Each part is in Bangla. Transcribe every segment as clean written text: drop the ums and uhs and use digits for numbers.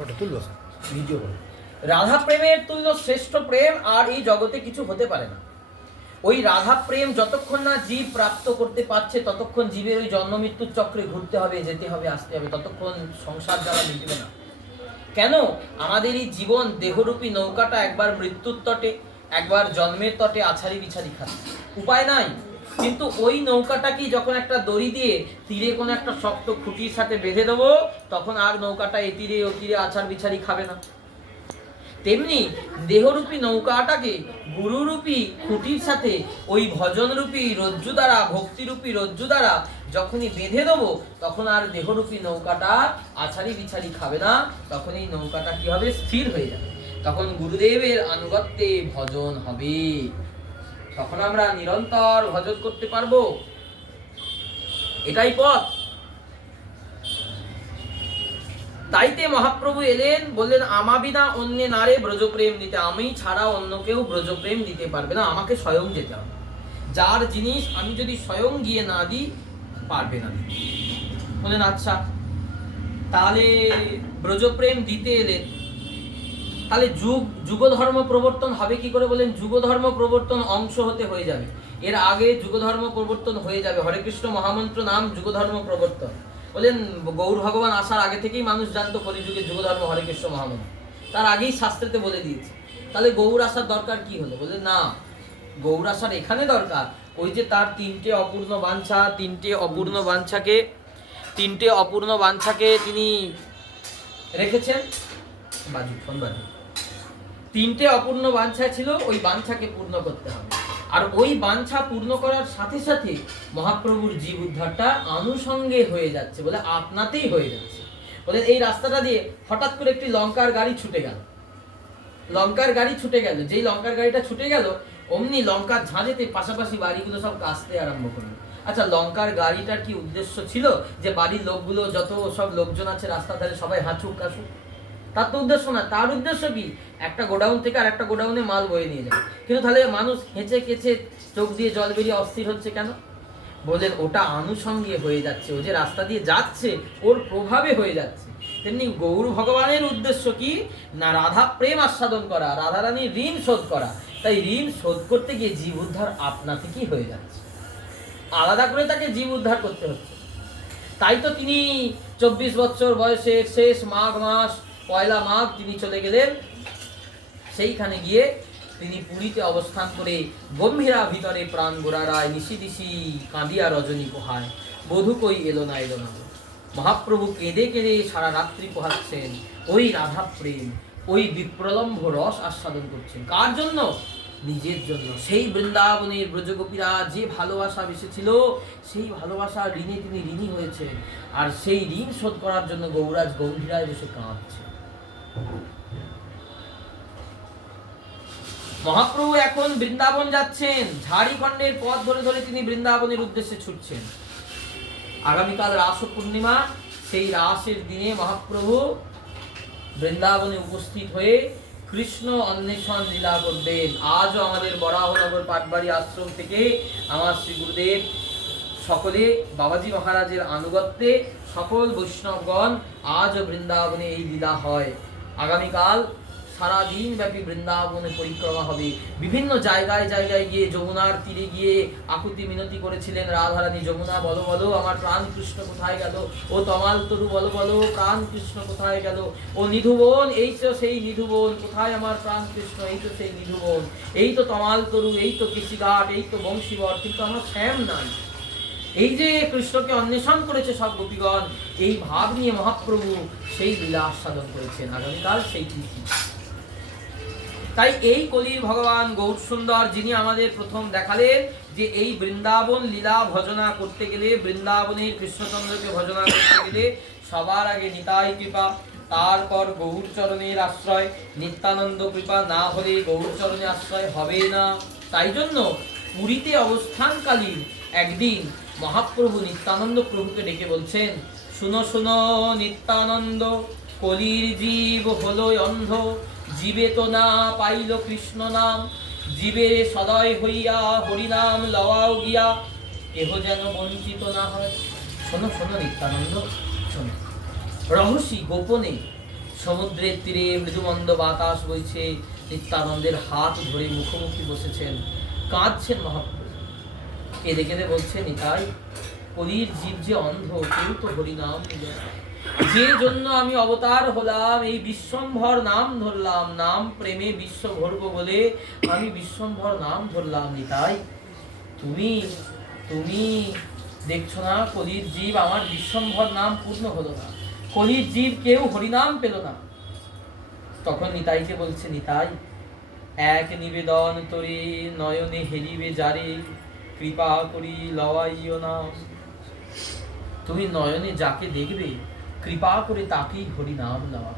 ভিডিও করে। রাধা প্রেমের তুল্য শ্রেষ্ঠ প্রেম আর এই জগতে কিছু হতে পারে না। ওই রাধা প্রেম যতক্ষণ না জীব প্রাপ্ত করতে পারছে ততক্ষণ জীবের ওই জন্ম মৃত্যুর চক্রে ঘুরতে হবে, যেতে হবে, আসতে হবে, ততক্ষণ সংসার দ্বারা মিটবে না। কেন? আমাদের এই জীবন দেহরূপী নৌকাটা একবার মৃত্যুর তটে, একবার জন্মের তটে আছাড়ি বিছাড়ি খাচ্ছে, উপায় নাই। কিন্তু ওই নৌকাটাকে যখন একটা দড়ি দিয়ে তীরে কোনো একটা শক্ত খুঁটির সাথে বেঁধে দেবো, তখন আর নৌকাটা এ তীরে ও তীরে আছাড় বিছাড়ি খাবে না। তেমনি দেহরূপী নৌকাটাকে গুরুরূপী খুঁটির সাথে ওই ভজনরূপী রজ্জু দ্বারা, ভক্তিরূপী রজ্জু দ্বারা যখনই বেঁধে দেবো, তখন আর দেহরূপী নৌকাটা আছাড়ি বিছাড়ি খাবে না। তখন এই নৌকাটা কি হবে? স্থির হয়ে যাবে। তখন গুরুদেবের আনুগত্যে ভজন হবে, তখন আমরা নিরন্তর ভজন করতে পারবো। এটাই পথ। তাইতে মহাপ্রভু এলেন, বললেন আমাবিনা অন্যে নারে ব্রজপ্রেম দিতে, আমি ছাড়া অন্য কেউ ব্রজপ্রেম দিতে পারবে না, আমাকে স্বয়ং যেতে হবে। যার জিনিস আমি যদি স্বয়ং গিয়ে না দিই, পারবে না। বললেন আচ্ছা, তাহলে ব্রজপ্রেম দিতে এলেন, তাহলে যুগ ধর্ম প্রবর্তন হবে কি করে? বলেন যুগ ধর্ম প্রবর্তন অংশ হতে হয়ে যাবে। এর আগে যুগ ধর্ম প্রবর্তন হয়ে যাবে। হরে কৃষ্ণ মহামন্ত্র নাম যুগ ধর্ম প্রবর্তন। বলেন গৌর ভগবান আসার আগে থেকেই মানুষ জানতো কলিযুগে যুগ ধর্ম হরে কৃষ্ণ মহামন্ত্র, তার আগেই শাস্ত্রেতে বলে দিয়েছে। তাহলে গৌর আসার দরকার কি হলো? বলে না, গৌর আসার এখানে দরকার ওই যে তার তিনটে অপূর্ণ বাঞ্ছাকে তিনি রেখেছেন। তিনটে অপূর্ণ বাঞ্ছা ছিল, ওই বাঞ্ছাকে পূর্ণ করতে হবে। আর ওই বাঞ্ছা পূর্ণ করার সাথে সাথে মহাপ্রভুর জীব উদ্ধারটা আনুষঙ্গে হয়ে যাচ্ছে, বলে আপনাতেই হয়ে যাচ্ছে। বলে এই রাস্তাটা দিয়ে হঠাৎ করে একটি লঙ্কার গাড়ি ছুটে গেল। যেই লঙ্কার গাড়িটা ছুটে গেল, অমনি লঙ্কার ঝাঁঝেতে পাশাপাশি বাড়িগুলো সব কাঁচতে আরম্ভ করলো। আচ্ছা, লঙ্কার গাড়িটার কি উদ্দেশ্য ছিল যে বাড়ির লোকগুলো, যত সব লোকজন আছে রাস্তা ধারে সবাই হাঁচুক কাশুক? তার তো উদ্দেশ্য না। তার উদ্দেশ্য কি? একটা গোডাউন থেকে আর একটা গোডাউনে মাল বয়ে নিয়ে যাবে। কিন্তু তাহলে মানুষ হেঁচে কেচে চোখ দিয়ে জল বেরিয়ে অস্থির হচ্ছে কেন? বলেন ওটা আনুষঙ্গে হয়ে যাচ্ছে, ও যে রাস্তা দিয়ে যাচ্ছে ওর প্রভাবে হয়ে যাচ্ছে। তেমনি গৌর ভগবানের উদ্দেশ্য কি না? রাধা প্রেম আস্বাদন করা, রাধারানীর ঋণ শোধ করা। তাই ঋণ শোধ করতে গিয়ে জীব উদ্ধার আপনা থেকেই হয়ে যাচ্ছে, আলাদা করে তাকে জীব উদ্ধার করতে হচ্ছে। তাই তো তিনি 24 বছর বয়সের শেষ মাঘ মাস, পয়লা মাঘ তিনি চলে গেলেন। সেইখানে গিয়ে তিনি পুরীতে অবস্থান করে গম্ভীরা ভিতরে প্রাণ গোড়ারায় নিশি দিশি কাঁদিয়া রজনী পোহায়, বধূ কই এলো না। মহাপ্রভু কেঁদে কেঁদে সারা রাত্রি পোহাচ্ছেন ওই রাধা প্রেম, ওই বিপ্রলম্ভ রস আস্বাদন করছেন। কার জন্য? নিজের জন্য। সেই বৃন্দাবনের ব্রজগোপীরা যে ভালোবাসা বেসেছিল, সেই ভালোবাসার ঋণে তিনি ঋণী হয়েছেন। আর সেই ঋণ শোধ করার জন্য গৌরাজ গম্ভীরায় বসে কাঁদছে। মহাপ্রভু এখন বৃন্দাবন যাচ্ছেন, ঝাড়িখণ্ডের পথ ধরে ধরে তিনি বৃন্দাবনের উদ্দেশ্যে ছুটছেন। আগামীকাল রাস পূর্ণিমা, সেই রাসের দিনে মহাপ্রভু বৃন্দাবনে উপস্থিত হয়ে কৃষ্ণ অন্বেষণ লীলা করবেন। আজও আমাদের বরাহনগর পাটবাড়ি আশ্রম থেকে আমার শ্রী গুরুদেব সকলে বাবাজি মহারাজের আনুগত্যে সকল বৈষ্ণবগণ আজও বৃন্দাবনে এই লীলা হয়। আগামীকাল সারাদিন ব্যাপী বৃন্দাবনে পরিক্রমা হবে। বিভিন্ন জায়গায় জায়গায় গিয়ে যমুনার তীরে গিয়ে আকুতি মিনতি করেছিলেন রাধারানী, যমুনা বলো বলো আমার প্রাণ কৃষ্ণ কোথায় গেল, ও তমাল তরু বলো বলো প্রাণ কৃষ্ণ কোথায় গেল, ও নিধুবন এই তো সেই নিধুবন, কোথায় আমার প্রাণ কৃষ্ণ, এই তো সেই নিধুবন, এই তো তমাল তরু, এই তো কৃষিঘাট, এই তো বংশীবর, কিন্তু আমার শ্যাম নাই। এই যে কৃষ্ণকে অন্বেষণ করেছে সব গোপীগণ, এই ভাব নিয়ে মহাপ্রভু সেই লীলা আস্বাদন করেছেন। আগামীকাল সেই তিথি। তাই এই কলির ভগবান গৌর সুন্দর, যিনি আমাদের প্রথম দেখালেন যে এই বৃন্দাবন লীলা ভজনা করতে গেলে, বৃন্দাবনের কৃষ্ণচন্দ্রকে ভজনা করতে গেলে সবার আগে নিতাই কৃপা, তারপর গৌর চরণের আশ্রয়। নিত্যানন্দ কৃপা না হলে গৌর চরণে আশ্রয় হবে না। তাই জন্য পুরীতে অবস্থানকালীন একদিন মহাপ্রভু নিত্যানন্দ প্রভুকে ডেকে বলছেন, শুনো শুনো নিত্যানন্দ, কলির জীব হলো অন্ধ, জীবে তো না পাইল কৃষ্ণ নাম, জীবে সদয় হইয়া হরিনাম লওয়াও গিয়া, কেহ যেন বঞ্চিত না হয়। শোনো শোনো নিত্যানন্দ, শোনো। রহস্যি গোপনে সমুদ্রের তীরে মৃদুমন্দ বাতাস বইছে, নিত্যানন্দের হাত ধরে মুখোমুখি বসেছেন, কাঁদছেন মহাপ্রভু। কেঁদে কেঁদে বলছে, নিতাই, কলির জীব যে অন্ধ, কেউ তো হরিনাম নিল না। যে জন্য আমি অবতার হলাম, এই বিশ্বম্ভর নাম ধরলাম, নাম প্রেমে বিশ্ব ভরব বলে আমি বিশ্বম্ভর নাম ধরলাম। নিতাই, তুমি তুমি দেখছো না কলির জীব, আমার বিশ্বম্ভর নাম পূর্ণ হলো না, কলির জীব কেউ হরিনাম পেল না। তখন নিতাইকে বলছে, নিতাই, এক নিবেদন তোরে নয়নে হেরিবে যারে, কৃপা করি লওয়াইও নাম। তুমি নয়নে যাকে দেখবে, কৃপা করে তাকেই হরিনাম লওয়া।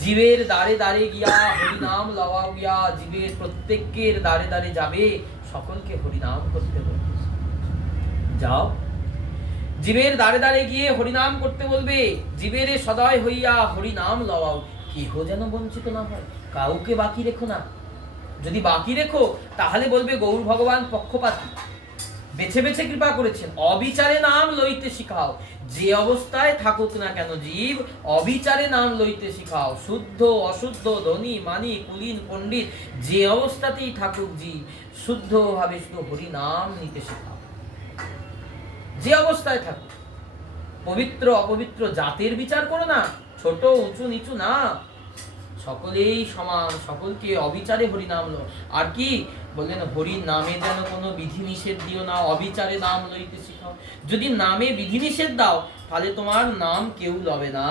জীবের দ্বারে দ্বারে গিয়া হরিনাম লওয়া গিয়া, জীবের প্রত্যেকের দ্বারে দ্বারে যাবে, সকলকে হরিনাম করতে বলবে। যাও, জীবের দ্বারে দ্বারে গিয়ে হরিনাম করতে বলবে, জীবের সদয় হইয়া হরিনাম লওয়াও। কেহ যেন বঞ্চিত না হয়, কাউকে বাকি রেখো না। যদি বাকি রেখো তাহলে বলবে গৌর ভগবান পক্ষপাতী, বেছে বেছে কৃপা করেছেন। অবিচারে নাম লইতে শিখাও, যে অবস্থায় থাকুক না কেন জীব, অবিচারে নাম লইতে শিখাও। শুদ্ধ অশুদ্ধ, ধনী মানি, কুলীন পণ্ডিত, যে অবস্থাতেই থাকুক জীব, শুদ্ধ ভাবে শুধু হরি নাম নিতে শেখাও। যে অবস্থায় থাকুক, পবিত্র অপবিত্র জাতের বিচার করো না, ছোট উঁচু নিচু না, সকলেই সমান, সকলকে অবিচারে হরি নাম লো। আর কি বললেন, হরি নামে যেন কোনো বিধি নিষেধ দিও না, অবিচারে নাম লইতে শিখাও। যদি নামে বিধি নিষেধ দাও তাহলে তোমার নাম কেউ লবে না,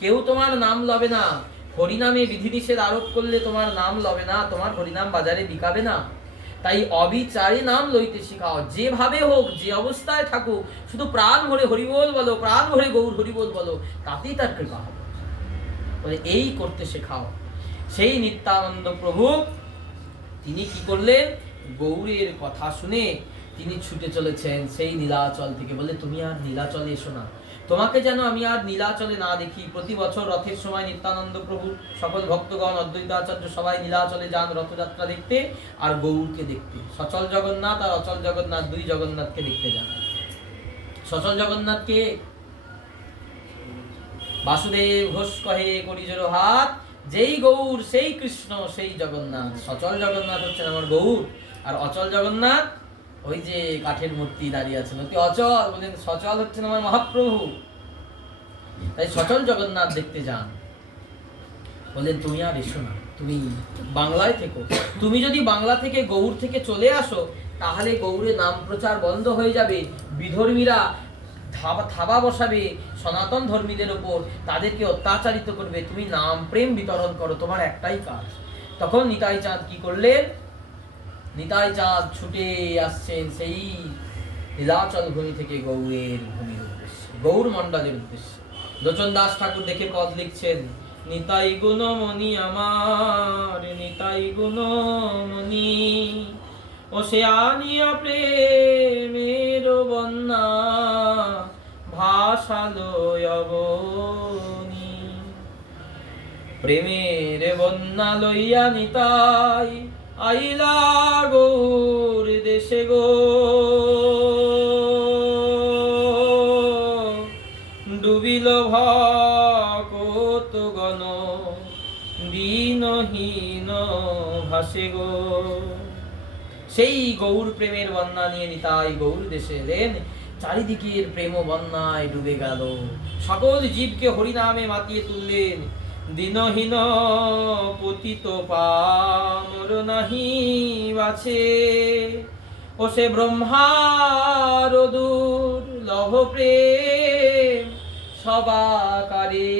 কেউ তোমার নাম লবে না। হরি নামে বিধি নিষেধ আরোপ করলে তোমার নাম লবে না, তোমার হরিনাম বাজারে বিকাবে না। তাই অবিচারে নাম লইতে শিখাও। যেভাবে হোক, যে অবস্থায় থাকুক, শুধু প্রাণ ভরে হরিবোল বলো, প্রাণ ভরে গৌর হরিবোল বলো, তাতেই তার কৃপা হবে। বলে এই করতে শেখাও। সেই নিত্যানন্দ প্রভু তিনি কি করলেন, গৌরের কথা শুনে তিনি ছুটে চলেছেন সেই নীলাচল থেকে। বলে, তুমি আর নীলাচলে এসো না, তোমাকে যেন আমি আর নীলাচলে না দেখি। প্রতি বছর রথের সময় নিত্যানন্দ প্রভু সকল ভক্তগণ, অদ্বৈতাচার্য সবাই নীলাচলে যান রথযাত্রা দেখতে আর গৌরকে দেখতে। সচল জগন্নাথ আর অচল জগন্নাথ, দুই জগন্নাথকে দেখতে যান। সচল জগন্নাথকে বাসুদেব ঘোষ কহে করি জোড় হাত, যেই গৌর সেই কৃষ্ণ সেই জগন্নাথ। সচল জগন্নাথ হচ্ছেন আমার গৌর, আর অচল জগন্নাথ ওই যে কাঠের মূর্তি দাঁড়িয়ে আছেন, অতি অচল। বলেন সচল হচ্ছেন আমার মহাপ্রভু। তাই সচল জগন্নাথ দেখতে যান। বললেন, তুমি আর এসো না, তুমি বাংলায় থেকো। তুমি যদি বাংলা থেকে গৌর থেকে চলে আসো তাহলে গৌরের নাম প্রচার বন্ধ হয়ে যাবে, বিধর্মীরা থাবা বসাবে সনাতন ধর্মীদের ওপর, তাদেরকে অত্যাচারিত করবে। তুমি নাম প্রেম বিতরণ করো, তোমার একটাই কাজ। তখন নিতাই চাঁদ কি করলেন, নিতাই চাঁদ ছুটে আসছেন সেই নীলাচল ভূমি থেকে গৌরের ভূমির উদ্দেশ্যে, গৌর মণ্ডলের উদ্দেশ্যে। লোচন দাস ঠাকুর দেখে পদ লিখছেন, নিতাই গুণমণি আমার, নিতাই গুণমণি, ও সে আনিয়া প্রেমের বন্যা ভাসালো অবনী। প্রেমের বন্যা লইয়া নিতাই আইলা গৌর দেশে গো, ডুবিল ভকত গণ দীনহীন ভাসে গো। সেই গৌর প্রেমের বন্যা নিয়ে নিতাই গৌর দেশে এলেন। চারিদিকের প্রেম বন্যায় ডুবে গেল, সকল জীবকে হরিনামে মাতিয়ে তুললেন। দীনহীন পতিত পামর নাহি বাছে, ও সে ব্রহ্মার দুর্লভ প্রেম সবাকারে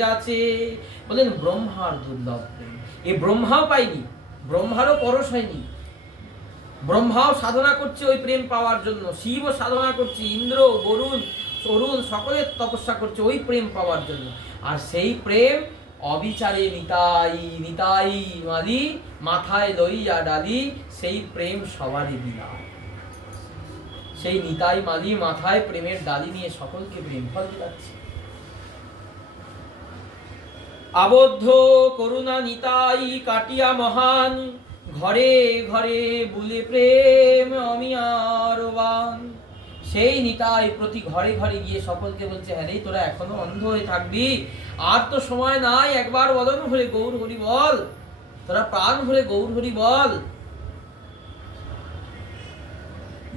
যাচ্ছে। বলেন ব্রহ্মার দুর্লভ প্রেম, এ ব্রহ্মাও পায়নি, ব্রহ্মারও পরশ হয়নি। ব্রহ্মাও সাধনা করছে ওই প্রেম পাওয়ার জন্য, শিবও সাধনা করছে, ইন্দ্র বরুণ অরুণ সকলের তপস্যা করছে ওই প্রেম পাওয়ার জন্য। আর সেই প্রেম অবিচারে নিতাই নিতাই মালি মাথায় লইয়া ডালি, সেই প্রেম সবারই বিলায়। সেই নিতাই মালি মাথায় প্রেমের ডালি নিয়ে সকলকে প্রেম ফল দিচ্ছে। আবদ্ধ করুণা নিতাই কাটিয়া মহান, ঘরে ঘরে বুলে প্রেম অমিয়ার বান। সেই নিতাই প্রতি ঘরে ঘরে গিয়ে সকলকে বলছে, হ্যাঁ রে তোরা এখনো অন্ধ হয়ে থাকবি, আর তো সময় নাই, একবার বদন ভরে গৌর হরি বল, তোরা প্রাণ ভরে গৌর হরি বল।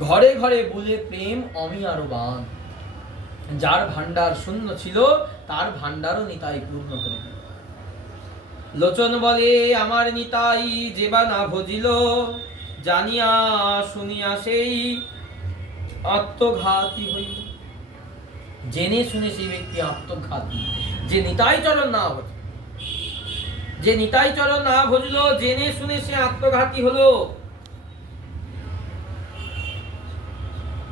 ঘরে ঘরে বুলে প্রেম অমি আরো বান, যার ভান্ডার শূন্য ছিল তার ভান্ডারও নিতাই পূর্ণ করে দিল। লোচন বলে আমার নিতাই যেবা না ভজিল, জানিয়া শুনিয়া সেই আত্মঘাতী হইল। জেনে শুনে সেই ব্যক্তি আত্মঘাতী, যে নিতাই চরণ না ভজ, যে নিতাই চরণ না ভজলো, জেনে শুনে সে আত্মঘাতী হলো।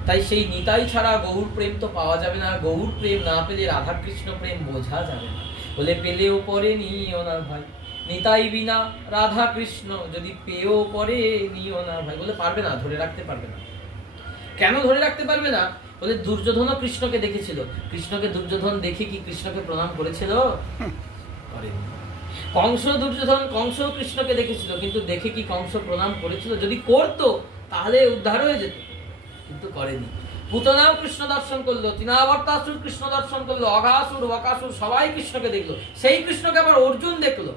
তাই সেই নিতাই ছাড়া গৌর প্রেম তো পাওয়া যাবে না। গৌর প্রেম না পেলে রাধা কৃষ্ণ প্রেম বোঝা যাবে না। বলে পেলেও পরে নিও না ভাই, নিতাই বিনা রাধা কৃষ্ণ যদি পেয়েও পরে নিও না ভাই। বলে পারবে না, ধরে রাখতে পারবে না। কেন ধরে রাখতে পারবে না? বলে দুর্যোধনও কৃষ্ণকে দেখেছিল, কৃষ্ণকে দুর্যোধন দেখে কি কৃষ্ণকে প্রণাম করেছিল? করেনি। কংস দুর্যোধন কংসও কৃষ্ণকে দেখেছিল, কিন্তু দেখে কি কংস প্রণাম করেছিল? যদি করতো তাহলে উদ্ধার হয়ে যেত, কিন্তু করেনি। পুতনাও কৃষ্ণ দর্শন করলো, তৃণাবর্তাসুর কৃষ্ণ দর্শন করলো, অঘাসুর বকাসুর সবাই কৃষ্ণকে দেখলো। সেই কৃষ্ণকে আবার অর্জুন দেখলো।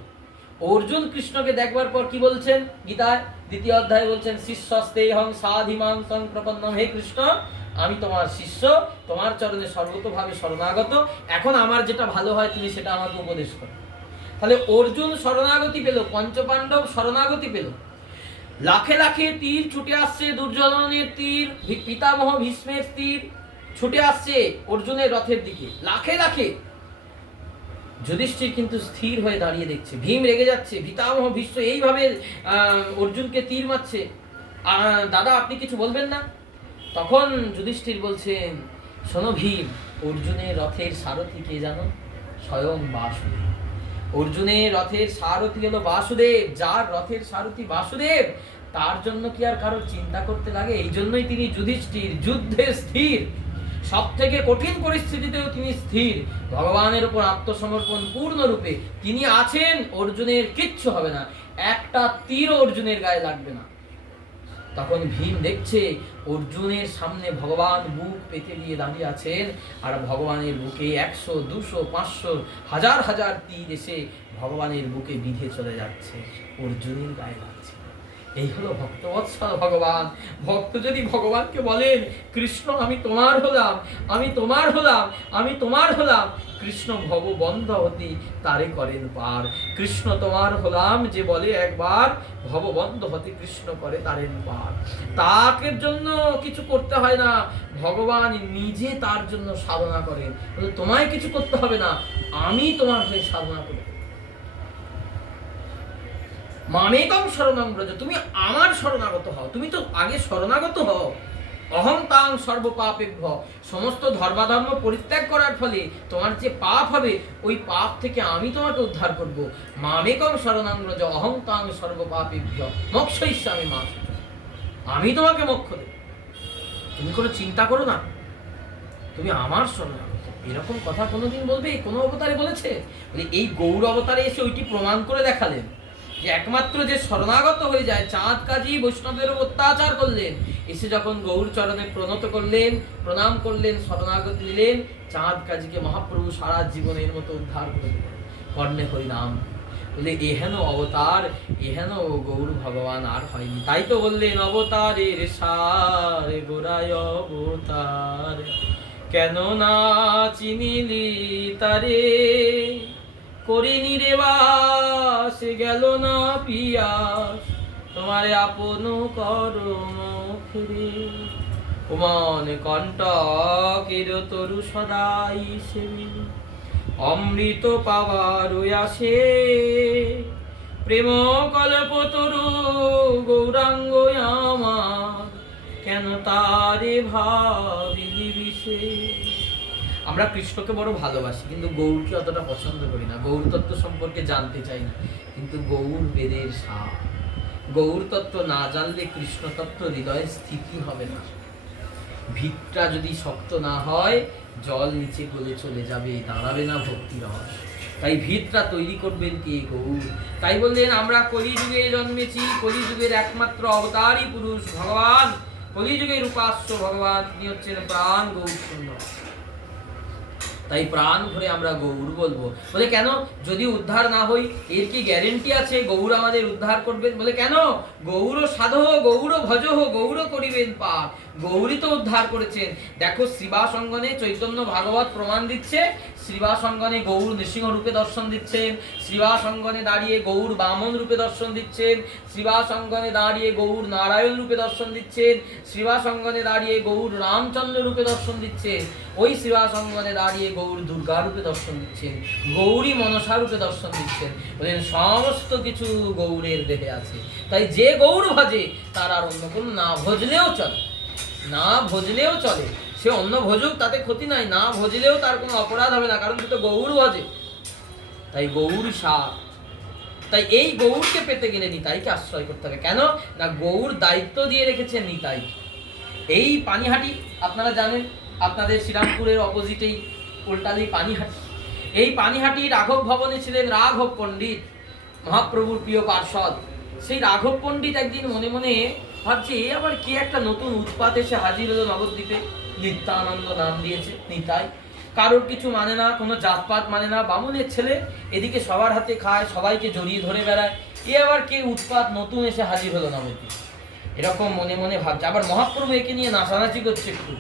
অর্জুন কৃষ্ণকে দেখবার পর কি বলছেন গীতায় দ্বিতীয় অধ্যায়ে বলছেন, শিষ্যস্তেহং সাধিমাং তং প্রপন্নম, হে কৃষ্ণ আমি তোমার শিষ্য, তোমার চরণে সর্বতোভাবে শরণাগত, এখন আমার যেটা ভালো হয় তুমি সেটা আমাকে উপদেশ করো। তাহলে অর্জুন শরণাগতি পেল, পঞ্চপাণ্ডব শরণাগতি পেল। লাখে লাখে তীর ছুটে আসছে, দুর্যোধনের তীর, পিতামহ ভীষ্মের তীর ছুটে আসছে অর্জুনের রথের দিকে, লাখে লাখে। যুধিষ্ঠির কিন্তু স্থির হয়ে দাঁড়িয়ে দেখছে। ভীম রেগে যাচ্ছে, পিতামহ ভীষ্ম এইভাবে অর্জুনকে তীর মারছে, দাদা আপনি কিছু বলবেন না? তখন যুধিষ্ঠির বলছেন, শোনো ভীম, অর্জুনের রথের সারথি কে জানো? স্বয়ং বাসুদেব। অর্জুনের রথের সারথি হলো বাসুদেব। যার রথের সারথি বাসুদেব, তার জন্য কি আর কারোর চিন্তা করতে লাগে? এই জন্যই তিনি যুধিষ্ঠির, যুদ্ধে স্থির, সব থেকে কঠিন পরিস্থিতিতেও তিনি স্থির, ভগবানের উপর আত্মসমর্পণ পূর্ণরূপে তিনি আছেন। অর্জুনের কিচ্ছু হবে না, একটা তীর অর্জুনের গায়ে লাগবে না। তখন ভীম দেখছে অর্জুনের সামনে ভগবান বুক পেতে দিয়ে দাঁড়িয়ে আছেন, আর ভগবানের বুকে 100, 200, 500, হাজার হাজার তীর এসে ভগবানের বুকে বিঁধে চলে যাচ্ছে, অর্জুনের গায়ে লাগছে। এই হলো ভক্তবৎসল ভগবান। ভক্ত যদি ভগবানকে বলেন, কৃষ্ণ আমি তোমার হলাম, আমি তোমার হলাম, আমি তোমার হলাম, কৃষ্ণ ভব বন্ধ হতি তারে করেন পার। কৃষ্ণ তোমার হলাম যে বলে একবার, ভব বন্ধ হতে কৃষ্ণ করে তারেন পার। তাকে জন্য কিছু করতে হয় না, ভগবান নিজে তার জন্য সাধনা করেন। তোমায় কিছু করতে হবে না, আমি তোমার হয়ে সাধনা করি। মামেকম শরণং ব্রজ, তুমি আমার শরণাগত হও। তুমি তো আগে শরণাগত হও। অহং তাং সর্বপাপেভ্য, সমস্ত ধর্মাধর্ম পরিত্যাগ করার ফলে তোমার যে পাপ হবে, ওই পাপ থেকে আমি তোমাকে উদ্ধার করব। মামেকম শরণং ব্রজ অহং তাং সর্বপাপেভ্য মোক্ষয়িষ্যামি মা, আমি তোমাকে মোক্ষ দেব, তুমি কোনো চিন্তা করো না, তুমি আমার শরণাগত। এরকম কথা কোনোদিন বলবে? কোনো অবতারে বলেছে? এই গৌর অবতারে এসে ওইটি প্রমাণ করে দেখালেন যে একমাত্র যে শরণাগত হয়ে যায়, চাঁদ কাজী বৈষ্ণবের অত্যাচার করলেন, এসে যখন গৌর চরণে প্রণত করলেন, প্রণাম করলেন, শরণাগত নিলেন, চাঁদ কাজীকে মহাপ্রভু সারা জীবনের মতো উদ্ধার করে দিলেন। কর্ণে হরিনাম বলে এহেন অবতার, এহেন গৌর ভগবান আর হয়নি। তাই তো বললেন, অবতারের সার গোড়ায় অবতার, কেন না চিনিলি তারে, করিনি রে বাস গেল না পিয়াস, তোমারে আপন করম ফিরে, উমন কণ্টকের তরু সদাই সেবি, অমৃত পাওয়ার আসে, প্রেম কল্প তরু গৌরাঙ্গ আমার, কেন তারে ভাবিলি বিশেষ। আমরা কৃষ্ণকে বড় ভালোবাসি, কিন্তু গৌরকে অতটা পছন্দ করি না, গৌর তত্ত্ব সম্পর্কে জানতে চাই না। কিন্তু গৌর বেদের সার, গৌর তত্ত্ব না জানলে কৃষ্ণ তত্ত্ব হৃদয়ে স্থিতি হবে না। ভিতটা যদি শক্ত না হয়, জল নিচে গলে চলে যাবে, দাঁড়াবে না ভক্তি রস। তাই ভিতটা তৈরি করবেন কে? গৌর। তাই বললেন, আমরা কলিযুগে জন্মেছি, কলিযুগের একমাত্র অবতারই পুরুষ ভগবান, কলিযুগের উপাস্য ভগবান, তিনি হচ্ছেন প্রাণ গৌর সুন্দর। তাই প্রাণ ভরে আমরা গৌর বলবো। বলে কেন? যদি উদ্ধার না হই এর কি গ্যারেন্টি আছে গৌর আমাদের উদ্ধার করবেন? বলে কেন? গৌর সাধো গৌর ভজহ গৌর করিবেন পাপ। গৌরী তো উদ্ধার করেছেন। দেখো শ্রীবাসঙ্গনে চৈতন্য ভাগবত প্রমাণ দিচ্ছে, শ্রীবাসঙ্গনে গৌর নৃসিংহ রূপে দর্শন দিচ্ছেন, শ্রীবাসঙ্গনে দাঁড়িয়ে গৌর বামন রূপে দর্শন দিচ্ছেন, শ্রীবাসঙ্গনে দাঁড়িয়ে গৌর নারায়ণ রূপে দর্শন দিচ্ছেন, শ্রীবাসঙ্গনে দাঁড়িয়ে গৌর রামচন্দ্র রূপে দর্শন দিচ্ছেন, ওই শ্রীবাসঙ্গনে দাঁড়িয়ে গৌর দুর্গা রূপে দর্শন দিচ্ছেন, গৌরী মনসা রূপে দর্শন দিচ্ছেন। বলেন সমস্ত কিছু গৌরের দেহে আছে। তাই যে গৌর ভজে তার আর অন্য কোনো না ভজলেও চলে, না ভজলেও চলে। সে অন্য ভজুক, তাতে ক্ষতি নাই, না ভজলেও তার কোনো অপরাধ হবে না, কারণ সে তো গৌর ভজে। তাই গৌর সার। তাই এই গৌরকে পেতে গেলে নিতাইকে আশ্রয় করতে হবে। কেন না? গৌর দায়িত্ব দিয়ে রেখেছেন নিতাই। এই পানিহাটি আপনারা জানেন, আপনাদের শ্রীরামপুরের অপোজিটেই উল্টালি পানিহাটি। এই পানিহাটি রাঘব ভবনে ছিলেন রাঘব পণ্ডিত, মহাপ্রভুর প্রিয় পার্ষদ। সেই রাঘব পণ্ডিত একদিন মনে মনে ভাবছে, আবার কি একটা নতুন উৎপাত এসে হাজির হলো নবদ্বীপে। নিত্যানন্দ নাম দিয়েছে নিতাই, কারোর কিছু মানে না, কোনো জাতপাত মানে না, বামুনের ছেলে, এদিকে সবার হাতে খায়, সবাইকে জড়িয়ে ধরে বেড়ায়, এ আবার কে উৎপাত নতুন এসে হাজির হলো নবদ্বীপ। এরকম মনে মনে ভাবছে। আবার মহাপ্রভু একে নিয়ে নাচানাচি করছে একটু,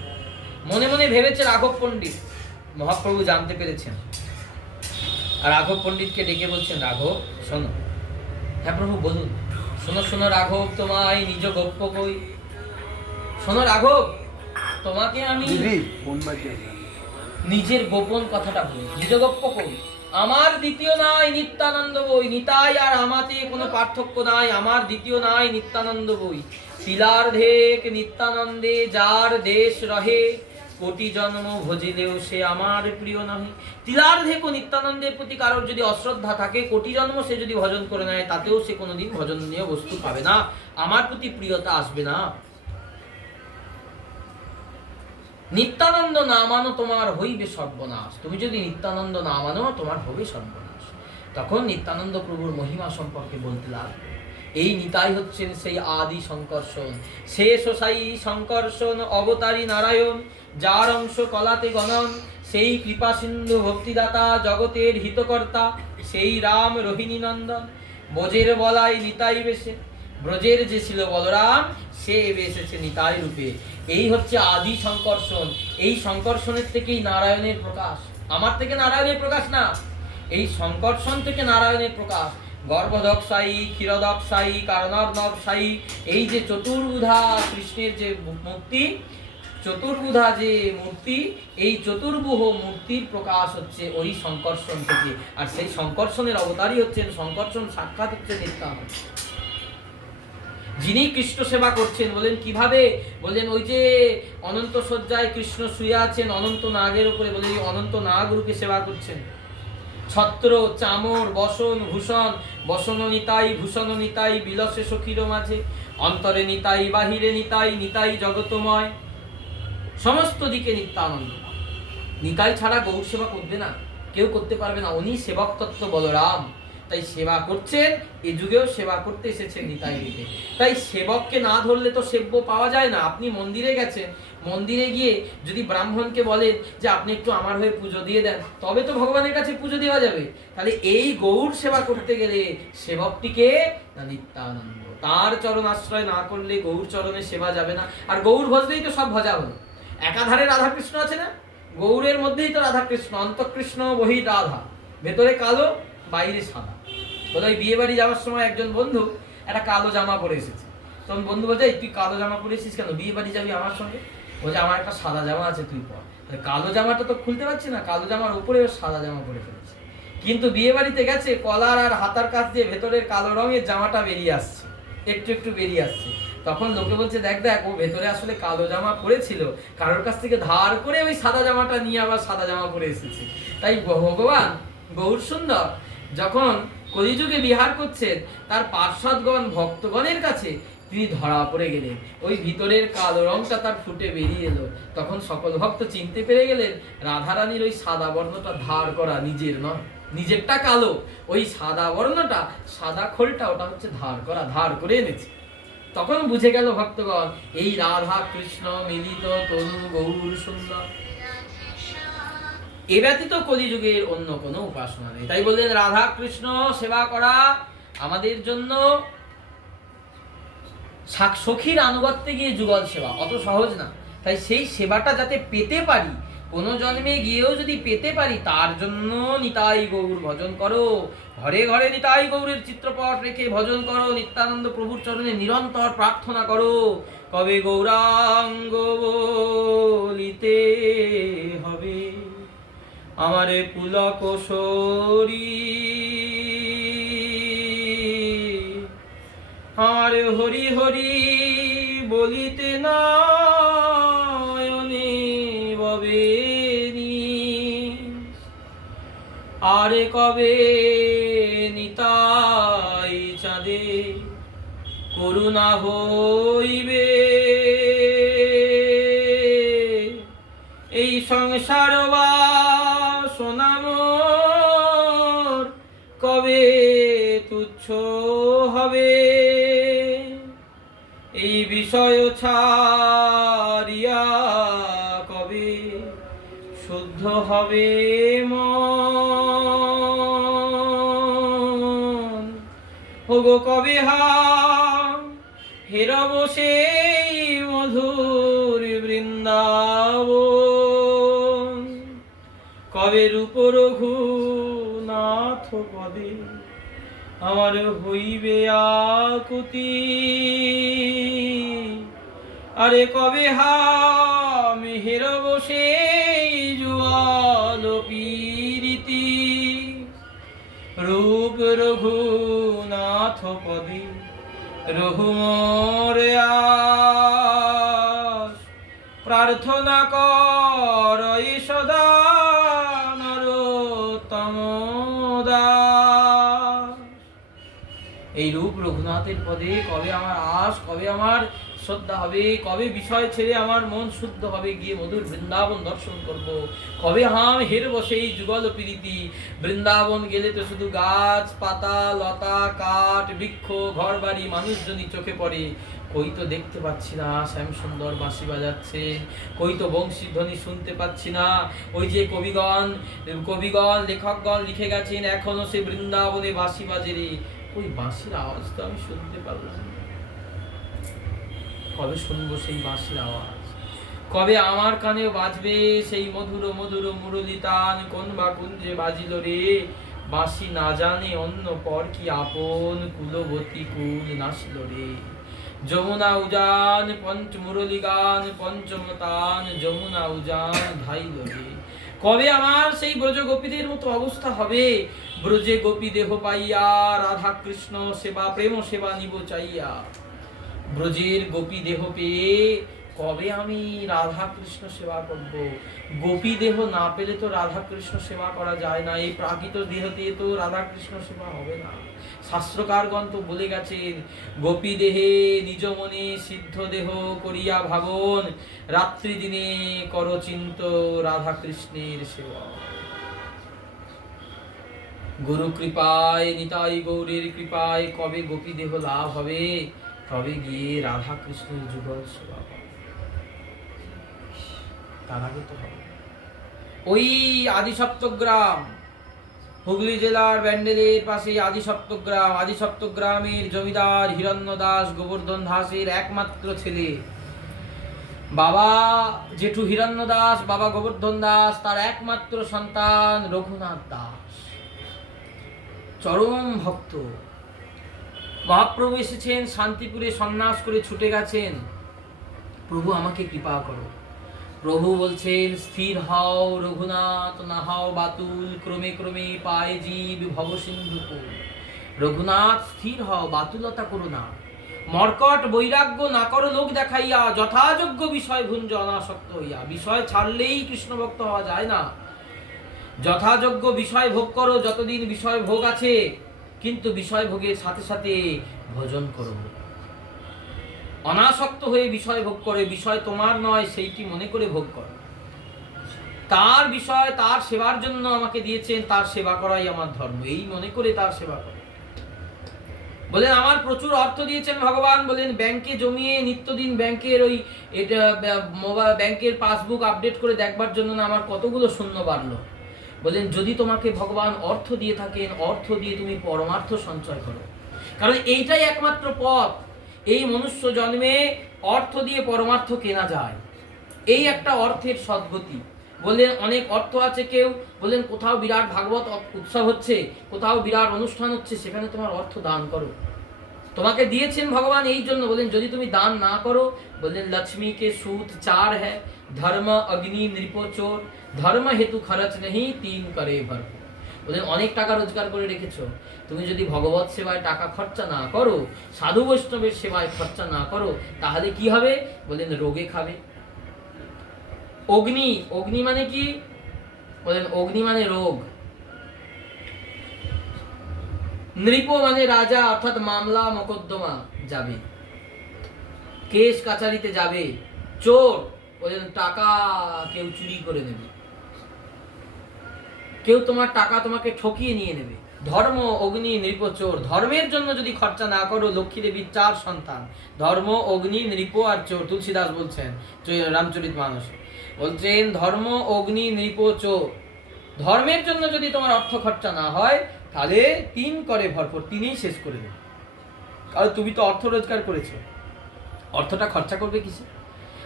মনে মনে ভেবেছে রাঘব পণ্ডিত। মহাপ্রভু জানতে পেরেছেন, আর রাঘব পণ্ডিতকে ডেকে বলছেন, রাঘব শোনো। হ্যাঁ প্রভু বলুন। শোনো শোনো রাঘব, তোমায় নিজ গপ্প কই। শোনো রাঘব, তোমাকে আমি নিজের গোপন কথাটা বলি, নিজ গপ্প কই। আমার দ্বিতীয় নাই নিত্যানন্দ বই। নিতাই আর আমাতে কোনো পার্থক্য নাই, আমার দ্বিতীয় নাই নিত্যানন্দ বই। তিলার্ধেক নিত্যানন্দে যার দেশ রহে, কোটি জন্ম ভজিলেও সে আমার প্রিয় নহে। তিলার্ধেক নিত্যানন্দের প্রতি কারোর যদি অশ্রদ্ধা থাকে, কোটি জন্ম সে যদি ভজন করে নেয়, তাতেও সে কোনোদিন ভজনীয় বস্তু পাবে না, আমার প্রতি প্রিয়তা আসবে না। নিত্যানন্দ না মানো তোমার হইবে সর্বনাশ। তুমি যদি নিত্যানন্দ না মানো তোমার হবে সর্বনাশ। তখন নিত্যানন্দ প্রভুর মহিমা সম্পর্কে বলতে লাগলো। এই নিতাই হচ্ছেন সেই আদি সংকর্ষণ, শেষ সাই সংকর্ষণ অবতারী নারায়ণ, যার অংশ কলাতে গণন, সেই কৃপা সিন্ধু ভক্তিদাতা, জগতের হিতকর্তা, সেই রাম রোহিণী নন্দন। ব্রজের বলাই নিতাই বেশে, ব্রজের যে ছিল বলরাম, সে এসেছে নিতাই রূপে। এই হচ্ছে আদি সংকর্ষণ। এই সংকর্ষণের থেকেই নারায়ণের প্রকাশ, আমার থেকে নারায়ণের প্রকাশ না, এই সংকর্ষণ থেকে নারায়ণের প্রকাশ। গর্ভদক্ষায়ী, ক্ষীরদক্ষায়ী, কারণার্ণবশায়ী, এই যে চতুর্বুধা কৃষ্ণের যে মূর্তি, চতুর্বুধা যে মূর্তি, এই চতুর্বুহ মূর্তির প্রকাশ হচ্ছে ওই সংকর্ষণ থেকে। আর সেই সংকর্ষণের অবতারই হচ্ছেন, সংকর্ষণ সাক্ষাৎ হচ্ছে নিত্যানন্দ, যিনি কৃষ্ণ সেবা করছেন। বলেন কিভাবে? বলেন ওই যে অনন্ত শয্যায় কৃষ্ণ শুয়ে আছেন অনন্ত নাগের উপরে, বলে এই অনন্ত নাগ রূপে সেবা করছেন। ছত্র চামর বসন ভূষণ, বসন নিতাই ভূষণ নিতাই, বিলসে সখীর মাঝে, অন্তরে নিতাই বাহিরে নিতাই, নিতাই জগতময়, সমস্ত দিকে নিত্যানন্দ। নিতাই ছাড়া গৌর সেবা করবে না, কেউ করতে পারবে না। উনি সেবক তত্ত্ব বলরাম, তাই সেবা করছেন, এ যুগেও সেবা করতে এসেছেন নিতাই রূপে। তাই সেবককে না ধরলে তো সেব্য পাওয়া যায় না। আপনি মন্দিরে গেছেন, মন্দিরে গিয়ে যদি ব্রাহ্মণকে বলেন যে আপনি একটু আমার হয়ে পুজো দিয়ে দেন, তবে তো ভগবানের কাছে পুজো দেওয়া যাবে। তাহলে এই গৌর সেবা করতে গেলে সেবকটিকে না নিত্যানন্দ, তার চরণ আশ্রয় না করলে গৌর চরণে সেবা যাবে না। আর গৌর ভজলেই তো সব ভজা হলো। একাধারে রাধাকৃষ্ণ আছে না, গৌরের মধ্যেই তো রাধাকৃষ্ণ, অন্তঃকৃষ্ণ বহি রাধা, ভেতরে কালো বাইরে সাদা। বলে ওই বিয়ে বাড়ি যাওয়ার সময় একজন বন্ধু একটা কালো জামা পরে এসেছে, তখন বন্ধু বলছে তুই কালো জামা পরে এসেছিস কেন, বিয়ে বাড়ি যাবি আমার সঙ্গে? বলছে আমার একটা সাদা জামা আছে তুই পর। কালো জামাটা তো খুলতে পারছি না, কালো জামার উপরে সাদা জামা পরে ফেলেছে, কিন্তু বিয়ে বাড়িতে গেছে কলার আর হাতার কাছ দিয়ে ভেতরের কালো রঙের জামাটা বেরিয়ে আসছে, একটু একটু বেরিয়ে আসছে। তখন লোকে বলছে দেখ দেখ ও ভেতরে আসলে কালো জামা পরেছিল, কারোর কাছ থেকে ধার করে ওই সাদা জামাটা নিয়ে আবার সাদা জামা পরে এসেছে। তাই ভগবান গৌর সুন্দর যখন কলিযুগে বিহার করছেন, তার পার্ষদগণ ভক্তগণের কাছে তিনি ধরা পড়ে গেলেন, ওই ভিতরের কালো রংটা তার ফুটে বেরিয়ে এলো। তখন সকল ভক্ত চিনতে পেরে গেলেন রাধারানীর ওই সাদা বর্ণটা ধার করা, নিজের নয়, নিজেরটা কালো, ওই সাদা বর্ণটা সাদা খোলটা ওটা হচ্ছে ধার করা, ধার করে এনেছে। তখন বুঝে গেল ভক্তগণ, এই রাধা কৃষ্ণ মিলিত তনু গৌর সুন্দর, এ ব্যতীত কলিযুগের অন্য কোনো উপাসনা নেই। তাই বললেন রাধা কৃষ্ণ সেবা করা আমাদের জন্য সখীর আনুগত্যে গিয়ে যুগল সেবা, অত সহজ না। তাই সেই সেবাটা যাতে পেতে পারি, কোনো জন্মে গিয়েও যদি পেতে পারি, তার জন্য নিতাই গৌর ভজন করো। ঘরে ঘরে নিতাই গৌরের চিত্রপট রেখে ভজন করো, নিত্যানন্দ প্রভুর চরণে নিরন্তর প্রার্থনা করো, কবে গৌরাঙ্গ বলিতে হবে আমারে পুলক শরী, আমারে হরি হরি বলিতে নয়নে ববে নি, আরে কবে নিতাই চাঁদে করুণা হইবে, এই সংসার বাসনা মোর কবে তুচ্ছ হবে, এই বিষয় ছাড়িয়া কবে শুদ্ধ হবে মন, ওগো কবে হেরব সেই মধুর বৃন্দাবন, কবে রূপ রঘুনাথ পদে আমার হইবে আকুতি, আরে কবে মেহেরব সেই যুগল পীরিতি, রূপ রঘুনাথ পদে রঘুমর আস, প্রার্থনা কর সদা নরোত্তম দাস। এই রূপ রঘুনাথের পদে কবে আমার আস, কবে আমার শ্রদ্ধা হবে, কবে বিষয় ছেড়ে আমার মন শুদ্ধ হবে, গিয়ে মধুর বৃন্দাবন দর্শন করব, কবে হেরব সেই যুগল প্রীতি। বৃন্দাবন গেলে তো শুধু গাছ পাতা লতা কাঠ বৃক্ষ ঘর বাড়ি মানুষজনই চোখে পড়ে, কই তো দেখতে পাচ্ছি না শ্যাম সুন্দর বাঁশি বাজাচ্ছে, কই তো বংশী ধ্বনি শুনতে পাচ্ছি না। ওই যে কবিগণ লেখকগণ লিখে গেছেন, এখনো সে বৃন্দাবনে বাঁশি বাজে রে, ওই বাঁশির আওয়াজ তো আমি শুনতে পারলাম, কবে শুনবো সেই বাঁশির আওয়াজ, কবে আমার কানেও বাজবে সেই মধুর মধুর মুরলী তান, কোন বা কুঞ্জে বাজিল রে বাঁশি না জানে অন্য পর কি আপন, কুলবতী কুল নাসিল রে, যমুনা উজান পঞ্চ মুরলী গান পঞ্চম তান, যমুনা উজান ধাইল রে, কবে আমার সেই ব্রজ গোপীদের মতো অবস্থা হবে, ব্রজে গোপী দেহ পাইয়া রাধা কৃষ্ণ সেবা প্রেম সেবা নিব চাইয়া। ব্রজের গোপী দেহ পেয়ে কবে আমি রাধা কৃষ্ণ সেবা করব, গোপী দেহ না পেলে তো রাধা কৃষ্ণ সেবা করা যায় না, এই প্রাকৃত দেহ দিয়ে তো রাধা কৃষ্ণ সেবা হবে না। শাস্ত্রকারগণ তো বলে গেছেন, গোপী দেহে নিজ মনে সিদ্ধ দেহ করিয়া ভাবন, রাত্রি দিনে কর চিন্ত রাধা কৃষ্ণের সেবা। গুরু কৃপায় নিতাই গৌরের কৃপায় কবে গোপী দেহ লাভ হবে, তবে গিয়ে রাধা কৃষ্ণের যুগল সেবা হবে, তার আগে তো হবে। ওই আদি সপ্তগ্রাম, হুগলি জেলার ব্যান্ডেলের পাশে আদি সপ্তগ্রামের জমিদার হিরণ্য দাস গোবর্ধন দাসের একমাত্র ছেলে, বাবা জেঠু হিরণ্য দাস, বাবা গোবর্ধন দাস, তার একমাত্র সন্তান রঘুনাথ দাস, চরম ভক্ত। মহাপ্রভু এসেছেন, শান্তিপুরে সন্ন্যাস করে ছুটে গেছেন, প্রভু আমাকে কৃপা করো। প্রভু বলছেন, স্থির হও রঘুনাথ, না হও বাতুল, ক্রমে ক্রমে পায় জীব ভব সিন্ধু কুল। রঘুনাথ স্থির হও, বাতুলতা করো না, মর্কট বৈরাগ্য না করো লোক দেখাইয়া, যথাযোগ্য বিষয় ভুঞ্জ অনাসক্ত হইয়া। বিষয় ছাড়লেই কৃষ্ণ ভক্ত হওয়া যায় না, যথাযোগ্য বিষয় ভোগ করো, যতদিন বিষয় ভোগ আছে, কিন্তু বিষয় ভোগের সাথে সাথে ভোজন করো, অনাসক্ত হয়ে বিষয় ভোগ করে, বিষয় তোমার নয় সেইটি মনে করে ভোগ করো। তার বিষয় তার সেবার জন্য আমাকে দিয়েছেন, তার সেবা করাই আমার ধর্ম, এই মনে করে তার সেবা করো। বলেন আমার প্রচুর অর্থ দিয়েছেন ভগবান, বলেন ব্যাংকে জমিয়ে নিত্যদিন ব্যাংকের ওই এটা মোবাইল ব্যাংকের পাসবুক আপডেট করে দেখবার জন্য না আমার কতগুলো শূন্য বাড়লো। বলেন যদি তোমাকে ভগবান অর্থ দিয়ে থাকেন, অর্থ দিয়ে তুমি পরমার্থ সঞ্চয় করো, কারণ এইটাই একমাত্র পথ। এই মনুষ্য জন্মে অর্থ দিয়ে পরমার্থ কেনা যায়, এই একটা অর্থের সদ্গতি। বললেন অনেক অর্থ আছে, কেউ বললেন কোথাও বিরাট ভাগবত উৎসব হচ্ছে, কোথাও বিরাট অনুষ্ঠান হচ্ছে, সেখানে তোমার অর্থ দান করো। তোমাকে দিয়েছেন ভগবান এই জন্য, বলেন যদি তুমি দান না করো, বললেন লক্ষ্মী কে सूत चार है, धर्म अग्नि नृप चोर, धर्म हेतु खर्च नहीं, तीन करे भरपूर। বলেন অনেক টাকা রোজগার করে রেখেছো, তুমি যদি ভগবত সেবায় টাকা খরচা না করো, সাধু বৈষ্ণবের সেবায় খরচা না করো, তাহলে কি হবে? বলেন রোগে খাবে। অগ্নি, অগ্নি মানে কি? বলেন অগ্নি মানে রোগ। নৃপ মানে রাজা, অর্থাৎ মামলা মোকদ্দমা যাবে, কেস কাচারিতে যাবে। চোর, বলেন টাকা কেউ চুরি করে নেবে, কেউ তোমার টাকা তোমাকে ঠকিয়ে নিয়ে নেবে। ধর্ম অগ্নি নৃপ চোর, ধর্মের জন্য যদি খরচা না করো, লক্ষ্মী দেবীর 4 সন্তান, ধর্ম অগ্নি নৃপ আর চোর। তুলসীদাস বলছেন রামচরিতমানসে, বলছেন ধর্ম অগ্নি নৃপ চোর, ধর্মের জন্য যদি তোমার অর্থ খরচা না হয়, তাহলে 3 করে ভরপুর, 3ই শেষ করে দেবে। কারণ তুমি তো অর্থ রোজগার করেছো, অর্থটা খরচা করবে কিসে?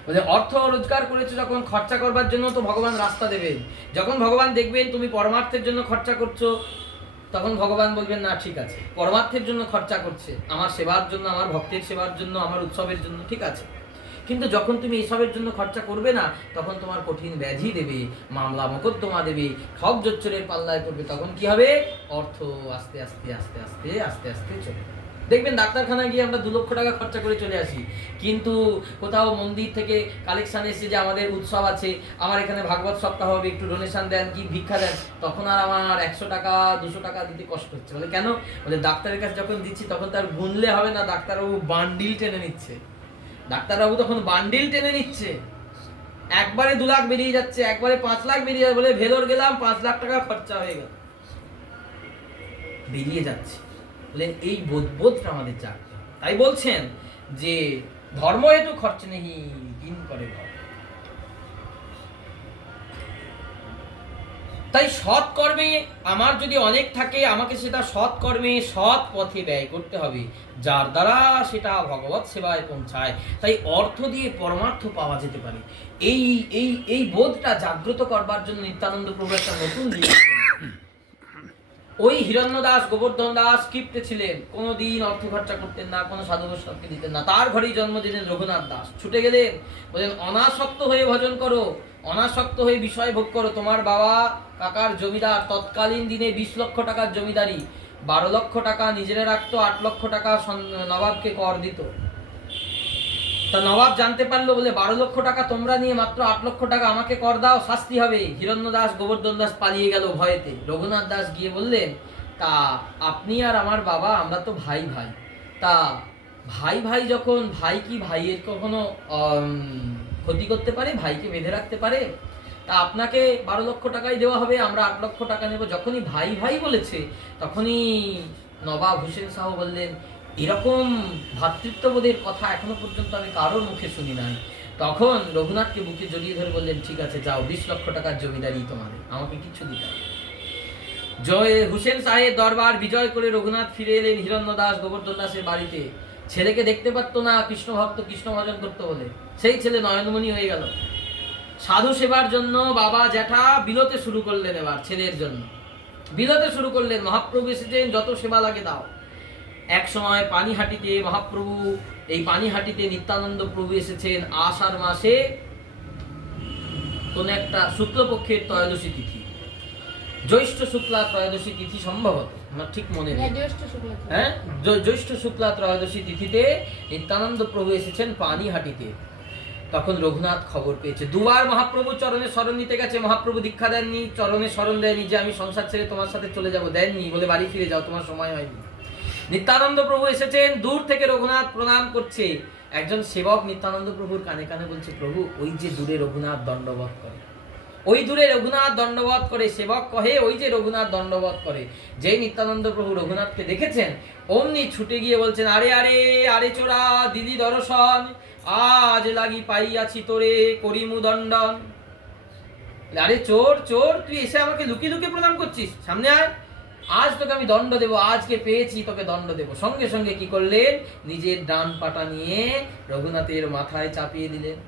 বলে অর্থ রোজগার করেছো যখন, খরচা করবার জন্য তো ভগবান রাস্তা দেবেন। যখন ভগবান দেখবেন তুমি পরমার্থের জন্য খরচা করছো, তখন ভগবান বলবেন না ঠিক আছে, পরমার্থের জন্য খরচা করছে, আমার সেবার জন্য, আমার ভক্তের সেবার জন্য, আমার উৎসবের জন্য, ঠিক আছে। কিন্তু যখন তুমি এসবের জন্য খরচা করবে না, তখন তোমার কঠিন ব্যাধি দেবে, মামলা মোকদ্দমা দেবে, ঠক জোচ্চরের পাল্লায় পড়বে, তখন কি হবে? অর্থ আস্তে আস্তে আস্তে আস্তে আস্তে আস্তে চলে। দেখবেন ডাক্তারখানায় গিয়ে আমরা 2 লক্ষ টাকা খরচা করে চলে আসি, কিন্তু কোথাও মন্দির থেকে কালেকশন এসে যে আমাদের উৎসব আছে, আমার এখানে ভাগবত সপ্তাহ হবে, একটু ডোনেশন দেন কি ভিক্ষা দেন, তখন আর আমার 100 টাকা 200 টাকা দিতে কষ্ট হচ্ছে। বলে কেন? বলে ডাক্তারের কাছে যখন দিচ্ছি তখন তার গুনলে হবে না, ডাক্তারবাবু বান্ডিল টেনে নিচ্ছে, ডাক্তারবাবু তখন বান্ডিল টেনে নিচ্ছে, একবারে 2 লাখ বেরিয়ে যাচ্ছে, একবারে 5 লাখ বেরিয়ে যাবে, বলে ভেলোর গেলাম 5 লাখ টাকা খরচা হয়ে গেল, বেরিয়ে যাচ্ছে। বলেন এই বোধটা আমাদের জাগতে, তাই বলছেন যে ধর্ম হেতু খরচ নেই, দিন করে ভর। তাই সৎ কর্মে আমার যদি অনেক থাকে, আমাকে সেটা সৎ কর্মে সৎ পথে ব্যয় করতে হবে, যার দ্বারা সেটা ভগবত সেবায় পৌঁছায়। তাই অর্থ দিয়ে পরমার্থ পাওয়া যেতে পারে। এই এই এই বোধটা জাগ্রত করবার জন্য নিত্যানন্দ প্রভু একটা নতুন জিনিস, ওই হিরণ্যদাস গোবর্ধন দাস কিপ্টে ছিলেন, কোনোদিন অর্থ খরচা করতেন না, কোনো সাধু বৈষ্ণবকে দিতেন না। তার ঘরেই জন্ম দিলেন রঘুনাথ দাস। ছুটে গেলেন, বলেন অনাসক্ত হয়ে ভজন করো, অনাসক্ত হয়ে বিষয় ভোগ করো। তোমার বাবা কাকার জমিদার, তৎকালীন দিনে 20 লক্ষ টাকার জমিদারি, 12 লক্ষ টাকা নিজেরা রাখতো, 8 লক্ষ টাকা নবাবকে কর দিত। তা নবাব জানতে পারলো, বলে 12 লক্ষ টাকা তোমরা নিয়ে মাত্র 8 লক্ষ টাকা আমাকে কর দাও, শাস্তি হবে। হিরণ্য দাস গোবর্ধন দাস পালিয়ে গেল ভয়েতে। রঘুনাথ দাস গিয়ে বললেন, তা আপনি আর আমার বাবা আমরা তো ভাই ভাই, তা ভাই ভাই যখন, ভাই কি ভাইয়ের কখনো ক্ষতি করতে পারে, ভাইকে বেঁধে রাখতে পারে? তা আপনাকে 12 লক্ষ টাকাই দেওয়া হবে, আমরা 8 লক্ষ টাকা নেব। যখনই ভাই ভাই বলেছে, তখনই নবাব হুসেন শাহ বললেন, এরকম ভ্রাতৃত্ববোধের কথা এখনো পর্যন্ত আমি কারোর মুখে শুনি নাই। তখন রঘুনাথকে বুকে জড়িয়ে ধরে বললেন, ঠিক আছে যাও, 20 লক্ষ টাকার জমিদারি তোমাদের, আমাকে কিছু দিতে হবে। জয় হুসেন শাহের দরবার বিজয় করে রঘুনাথ ফিরে এলেন হিরণ্য দাস গোবর্ধন দাসের বাড়িতে। ছেলেকে দেখতে পারতো না, কৃষ্ণ ভক্ত, কৃষ্ণ ভজন করতো বলে, সেই ছেলে নয়নমণি হয়ে গেল। সাধু সেবার জন্য বাবা জ্যাঠা বিলতে শুরু করলেন, এবার ছেলের জন্য বিলতে শুরু করলেন। মহাপ্রভু এসেছেন, যত সেবা লাগে দাও। এক সময় পানিহাটিতে মহাপ্রভু, এই পানিহাটিতে নিত্যানন্দ প্রভু এসেছেন আষাঢ় মাসে, কোন একটা শুক্লপক্ষের ত্রয়োদশী তিথি, জ্যৈষ্ঠ শুক্লা ত্রয়োদশী তিথি সম্ভবত, আমার ঠিক মনে নেই। হ্যাঁ, জ্যৈষ্ঠ শুক্লা ত্রয়োদশী তিথিতে নিত্যানন্দ প্রভু এসেছেন পানিহাটিতে। তখন রঘুনাথ খবর পেয়েছে, 2 বার মহাপ্রভু চরণে শরণ নিতে গেছে, মহাপ্রভু দীক্ষা দেননি, চরণে শরণ দেয়নি যে আমি সংসার ছেড়ে তোমার সাথে চলে যাব, দেননি, বলে বাড়ি ফিরে যাও, তোমার সময় হয়নি। নিত্যানন্দ প্রভু এসেছেন, দূর থেকে রঘুনাথ প্রণাম করছে। একজন সেবক নিত্যানন্দ প্রভুর কানে কানে বলছে, প্রভু ওই যে দূরে রঘুনাথ দণ্ডবত করে, ওই দূরে রঘুনাথ দণ্ডবত করে, সেবক কহে ওই যে রঘুনাথ দণ্ডবত করে। যেই নিত্যানন্দ প্রভু রঘুনাথকে দেখেছেন, অমনি ছুটে গিয়ে বলছেন, আরে আরে আরে চোরা দিদি দর্শন, আজ লাগি পাইয়াছি তোরে করিমু দণ্ডন। আরে চোর চোর, তুই এসে আমাকে লুকিয়ে লুকিয়ে প্রণাম করছিস, সামনে আয়, আজ তোকে আমি দণ্ড দেবো, আজকে পেয়েছি তোকে দণ্ড দেবো। সঙ্গে সঙ্গে কি করলেন, নিজের ডান পাটা নিয়ে রঘুনাথের মাথায় চাপিয়ে দিলেন।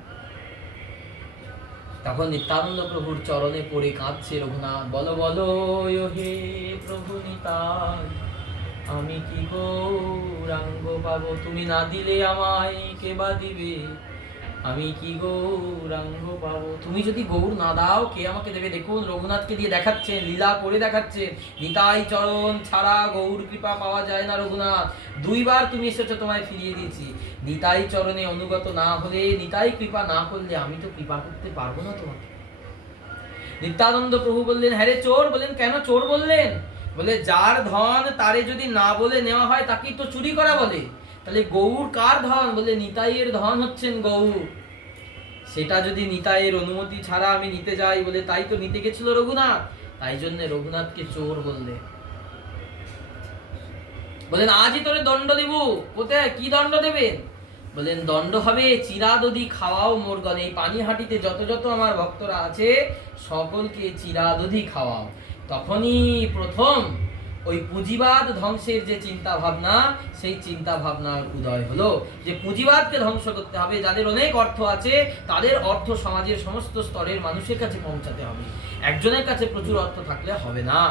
তখন নিত্যানন্দ প্রভুর চরণে পড়ে কাঁদছে রঘুনাথ, বলো বলো হে প্রভু নিতাই, আমি কি গৌরাঙ্গ পাবো, তুমি না দিলে আমায় কে বা দিবে, আমি কি গৌরাঙ্গ পাবো, তুমি যদি গৌর না দাও কে আমাকে দেবে। দেখুন রঘুনাথকে দিয়ে দেখাচ্ছেন, লীলা করে দেখাচ্ছেন, নিতাই চরণ ছাড়া গৌর কৃপা পাওয়া যায় না রঘুনাথ, দুইবার তুমি এসেছো, তোমায় ফিরিয়ে দিয়েছি, নিতাই চরণে অনুগত না হলে, নিতাই কৃপা না করলে আমি তো কৃপা করতে পারবো না তোমাকে। নিত্যানন্দ প্রভু বললেন, হ্যাঁ রে চোর। বললেন, কেন চোর বললেন? বলে, যার ধন তারে যদি না বলে নেওয়া হয় তাকেই তো চুরি করা বলে। তাহলে গৌর কার ধন? বলে, নিতাইয়ের ধন হচ্ছেন গৌর, সেটা যদি নিতাইয়ের অনুমতি ছাড়া আমি নিতে যাই, বলে তাই তো নিতে গেছিল রঘুনাথ, তাই জন্য রঘুনাথকে চোর বললে। বলেন, আজই তোরে দণ্ড দিব। কোথায়, কি দণ্ড দেবেন? বলেন, দণ্ড হবে চিরাদধি খাওয়াও মোরগণ, এই পানিহাটিতে যত যত আমার ভক্তরা আছে সকলকে চিরাদধি খাওয়াও। তখনই প্রথম ওই পুঁজিবাদ ধ্বংসের যে চিন্তা ভাবনা, সেই চিন্তা ভাবনার উদয় হলো, যে পুঁজিবাদকে ধ্বংস করতে হবে, যাদের অনেক অর্থ আছে তাদের অর্থ সমাজের সমস্ত স্তরের মানুষের কাছে পৌঁছাতে হবে, একজনের কাছে প্রচুর অর্থ থাকলে হবে না।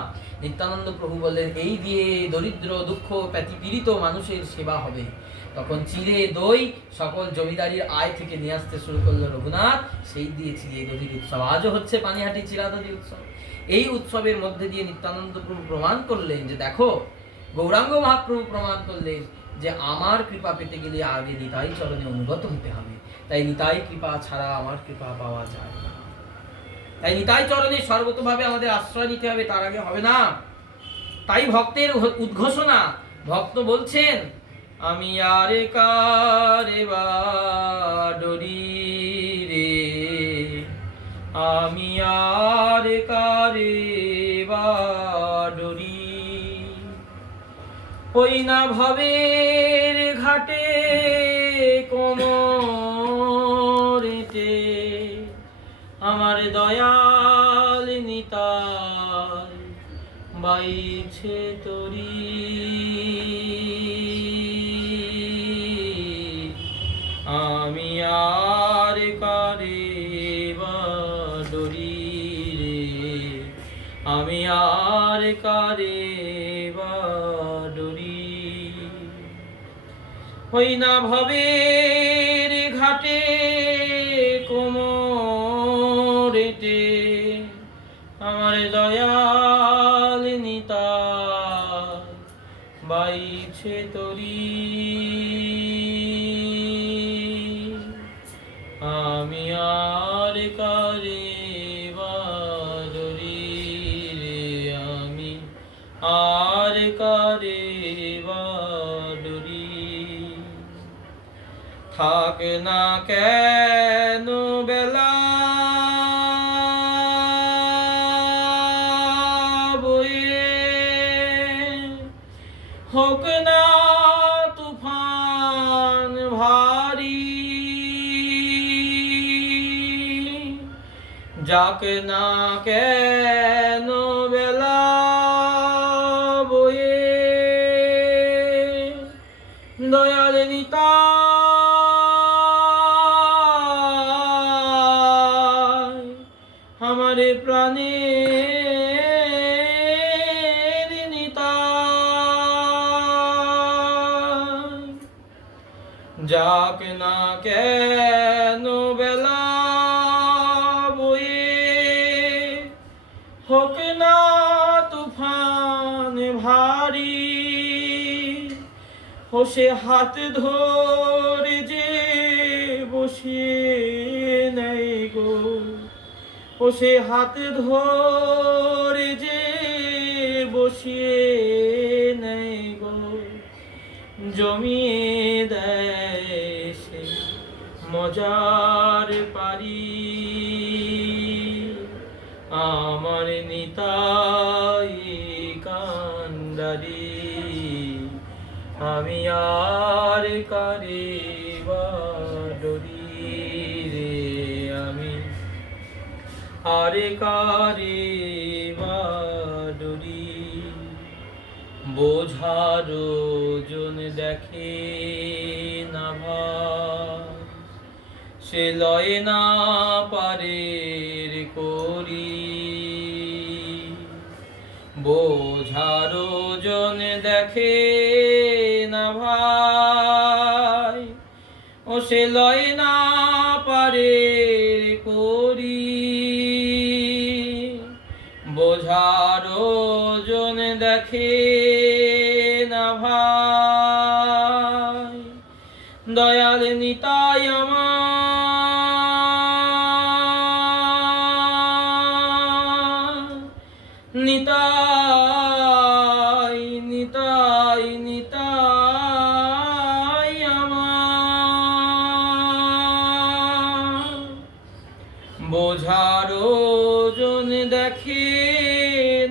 নিত্যানন্দ প্রভু বললেন, এই দিয়ে দরিদ্র দুঃখ পীড়িত মানুষের সেবা হবে। তখন চিড়ে দই সকল জমিদারির আয় থেকে নিয়ে আসতে শুরু করলো রঘুনাথ, সেই দিয়ে চিড়ে দধির উৎসব আজও হচ্ছে পানিহাটি চিরাদধি উৎসব। এই উৎসবের মধ্যে দিয়ে নিত্যানন্দ প্রভু প্রমাণ করলেন যে দেখো, গৌরাঙ্গ মহাপ্রভু প্রমাণ করলেন যে আমার কৃপা পেতে গেলে আগে নিতাই চরণে অনুগত হতে হবে, তাই নিতাই কৃপা ছাড়া আমার কৃপা পাওয়া যায় না, তাই নিতাই চরণে সর্বতভাবে আমাদের আশ্রয় নিতে হবে, তার আগে হবে না। তাই ভক্তের উদ্ঘোষণা, ভক্ত বলছেন, আমি আরে কারে বা ডরি রে, আমি আরে কারে বা ডরি, ওই না ভবের ঘাটে কোমরেতে আমার দয়াল নিতাই বাইছে তরি, আমি আর কারে বা ডরি রে, আমি আর কারে বা ডরি, হই না ভবের ঘাটে কোমরেতে আমার দয়াল নিতাই বাইছে তরি, আমি আর কারে বা ডরি রে, আমি আর কারে বা ডরি, থাক না কেন বেলা বয়ে, হোক না তুফান ভারী, যাক না কেন বেলা বয়ে, দয়াল নিতাই আমারে প্রাণের নিতাই, যাক না কেন বেলা বয়ে, হোক না তুফান ভারী, ও সে হাত ধরে যে বসিয়ে নেই গো, ও সে হাত ধরে যে বসিয়ে নেই গো, জমিয়ে দেয় সে মজার পারি, কান্ডারি, আমি আর কারে বা ডরি রে, আমি আর কারে বা ডরি। বোঝার ওজন দেখে না ভাই, সে লয় না পারে রে করি। বোঝার ওজন দেখে না ভাই, ও সে লয় না পারে রে করি। বোঝার ওজন দেখে না ভাই, দয়াল নিতাই আমার, নিতাই নিতাই নিতাই আমার। বোঝার ওজন দেখে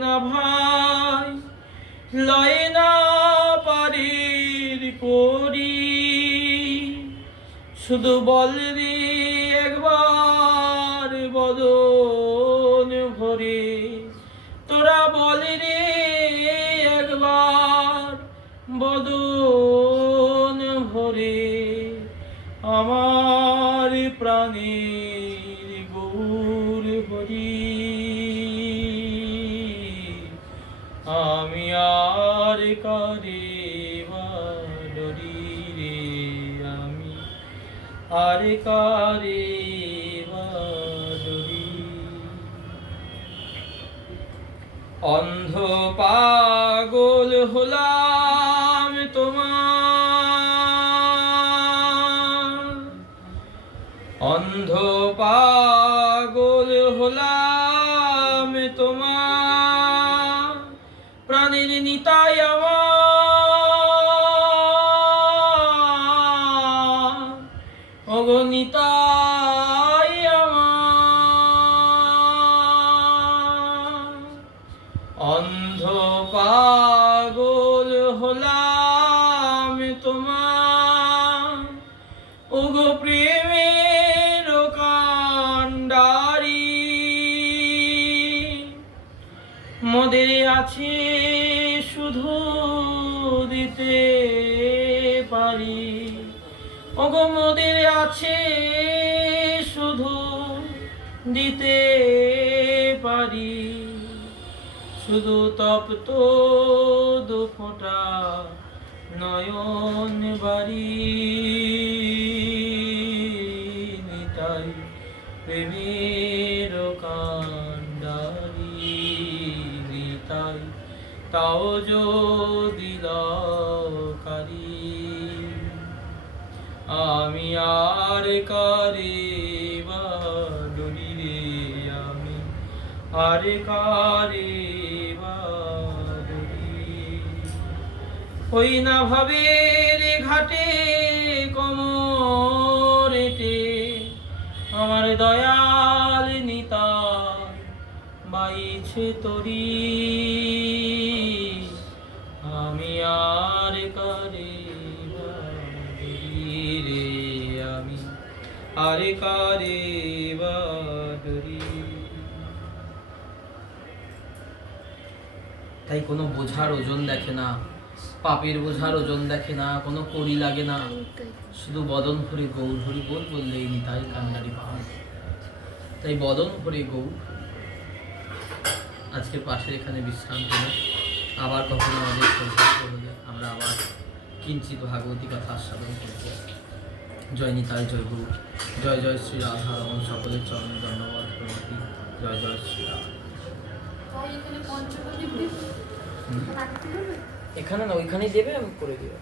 না ভাই, লয় না পারির করি। শুধু বল রে একবার বদন ভরে, তোরা বল রে একবার বদন ভরে, আমার প্রাণের গৌর হরি। আমি আর কারে বা ডরি রে, আমি আর কারে বা ডরি। অন্ধ পাগল হলাম তোমার, অন্ধ পাগল হলাম তোমার। প্রাণের নিতাই আমার, ওগো নিতাই আমার। অন্ধ পাগল হলাম তোমার, ওগো প্রেমের কান্ডারি। মোদের আছে শুধু দিতে পারি, ওগো মোদের আছে শুধু দিতে পারি। শুধু তপ্ত দুফোঁটা নয়ন বাড়ি, নিতাই প্রেমের কান্ডারি, নিতাই তাও যদি দরকারি। আমি আর কারে বা ডরি রে, আমি আর কারে বা ডরি। হই না ভাবের ঘাটে কমরেটে, আমার দয়াল নিতাই বাইছে তরি। আমি আর কারে বা ডরি রে, আমি আর কারে বা ডরি। তাই কোনো বোঝার ওজন দেখে না, পাপের বোঝার ওজন দেখে না, কোনো কড়ি লাগে না। শুধু বদন ভরে গৌর হরি বল বললেই নিতাই কান্ডারি পায়। তাই বদন ভরে গৌর। আজকে পাশের এখানে বিশ্রাম করে আবার কখনো আমাদের সৌভাগ্য হলে আমরা আবার কিঞ্চিত ভাগবতী কথা আস্বাদন করব। জয় নিতাই, জয় গৌর, জয় জয় শ্রী রাধা রমন, সকলের চরণে ধন্যবাদ প্রণতি। জয় জয় শ্রী রাধা। এখানে না, ওইখানেই দেবে, আমি করে দেবো।